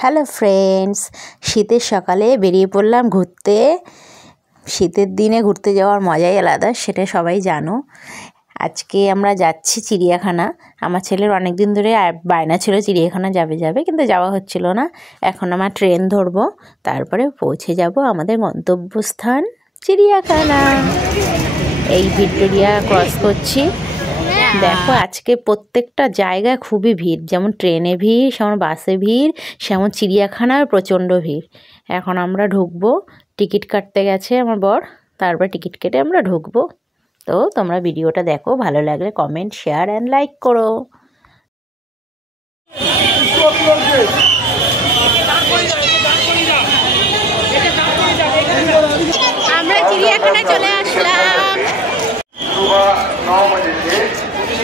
Hello friends, শীতের সকালে বেরিয়ে পড়লাম ঘুরতে। শীতের দিনে ঘুরতে যাওয়ার মজাই আলাদা, সেটা সবাই জানো। আজকে আমরা যাচ্ছি চিড়িয়াখানা। আমার ছেলের অনেক দিন ধরে বায়না ছিল চিড়িয়াখানা যাবে, কিন্তু যাওয়া হচ্ছিল না। এখন আমার ট্রেন ধরবো, তারপরে পৌঁছে যাব আমাদের গন্তব্যস্থান চিড়িয়াখানা। এই ভিক্টোরিয়া ক্রস করছি। দেখো আজকে প্রত্যেকটা জায়গায় খুবই ভিড়, যেমন ট্রেনে ভিড়, যেমন বাসে ভিড়, যেমন চিড়িয়াখানায় প্রচণ্ড ভিড়। এখন আমরা ঢুকবো, টিকিট কাটতে গেছে আমার বর, তারপর টিকিট কেটে আমরা ঢুকবো। তো তোমরা ভিডিওটা দেখো, ভালো লাগলে কমেন্ট, শেয়ার অ্যান্ড লাইক করো। আমরা চিড়িয়াখানায় চলে আসলাম।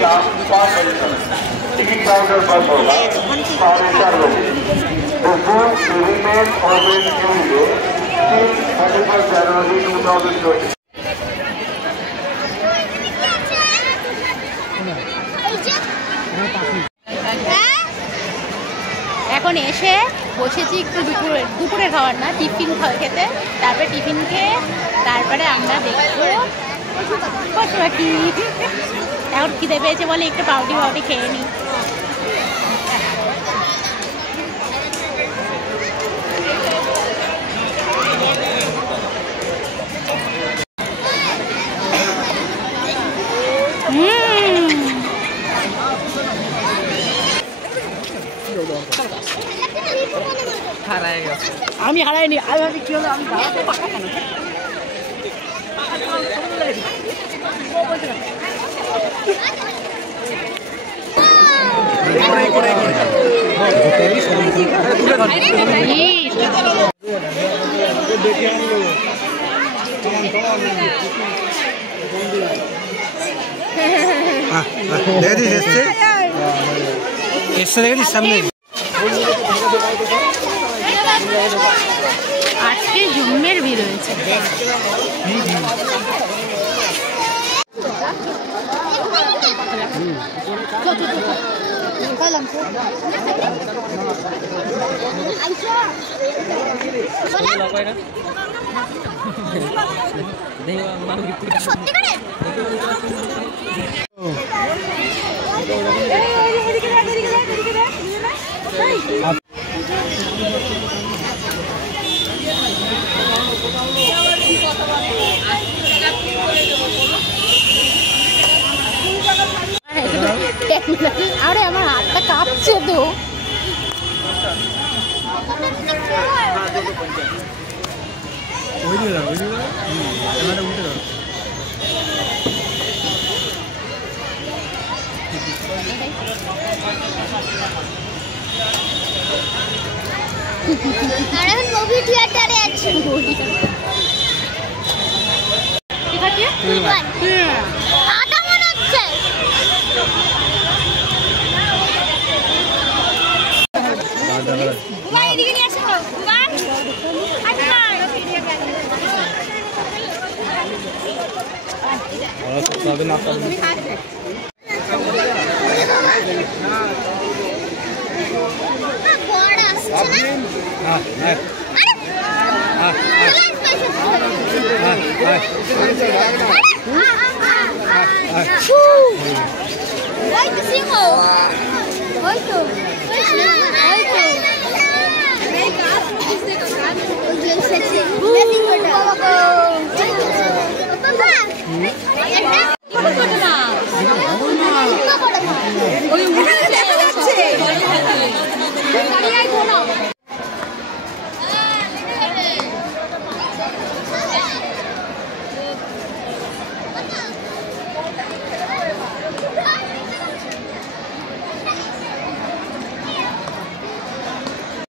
शाम 5 बजे तक टिकट काउंटर पर होगा 4:30 बजे। The booth will remain open every day till 31st January 2020. এখন এসে বসেছি একটু দুপুরের খাবার না, টিফিন খেতে। তারপরে টিফিন খেয়ে তারপরে আমরা দেখবো পশু পাখি। এখন খিদে পেয়েছে বলে একটু পাউটি খেয়ে নিই। আমি হারাইনি, আমি ভাবি কি হলো, আমি পাকা কেন? সামনে আজকে জুমের ভিড় হয়েছে। আরে আমার হাতটা কাঁপছে তো। মুভি থিয়েটারে আছি। ঠিক আছে, আটা মনে হচ্ছে। এদিকে নিয়ে আসো।